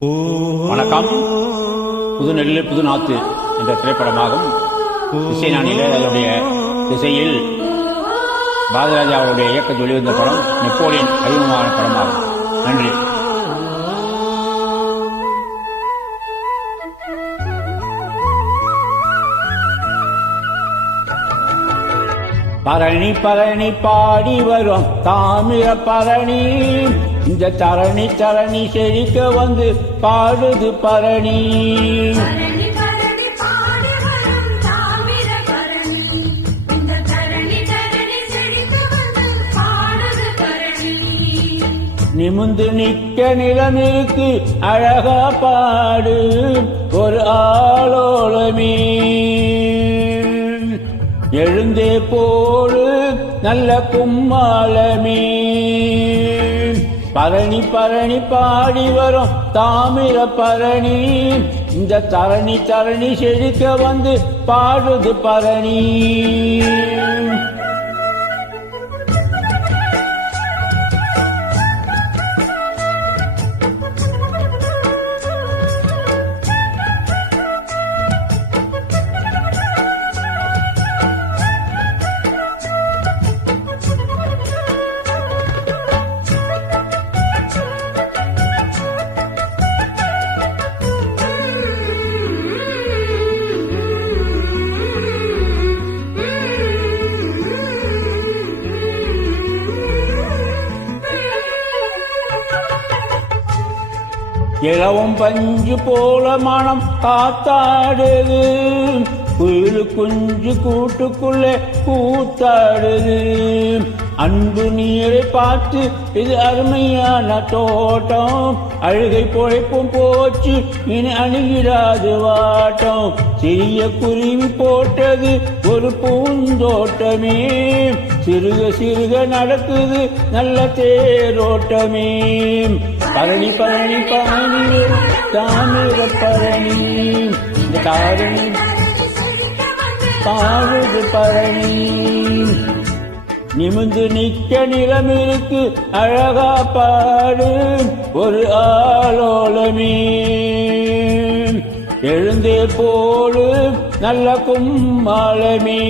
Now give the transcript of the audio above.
வணக்கம். புதுநெல்லு புதுநாத்து என்ற திரைப்படமாகும். இசைஞானியிலே அதனுடைய திசையில் பாரதிராஜா அவருடைய இயக்கத்தில் வெளிவந்த படம் நெப்போலியன் அறிமுகமான படமாகும். நன்றி. பரணி பரணி பாடி வரும் தாமிர பரணி, இந்த தரணி தரணி செழிக்க வந்து பாடுது பரணி. நிமிந்து நிக்க நிலமிருக்கு அழகா பாடு ஒரு ஆளோளமே, எழுந்தே போடு நல்ல கும்மாளமே. பரணி பரணி பாடி வரும் தாமிர பரணி, இந்த தரணி தரணி செழிக்க வந்து பாடுது பரணி. இளவும் பஞ்சு போல மனம் காத்தாடுது, குயிலு குஞ்சு கூட்டுக்குள்ளே கூத்தாடுது. அன்பு நீரை பார்த்து இது அருமையான தோட்டம், அழுகை பொழைப்பும் போச்சு இனி அணுகிடாது வாட்டம். சிறிய குருவி போட்டது ஒரு பூந்தோட்டமே, சிறுக சிறுக நடக்குது நல்ல தேரோட்டமே. பரணி பரணி பரணி தாமிர பரணி, இந்த தாரணி பாடுது பரணி. நிமிந்து நிக்க நிலமிருக்கு அழகா பாடு ஒரு ஆளோளமே, எழுந்தே போடு நல்ல கும்மாளமே.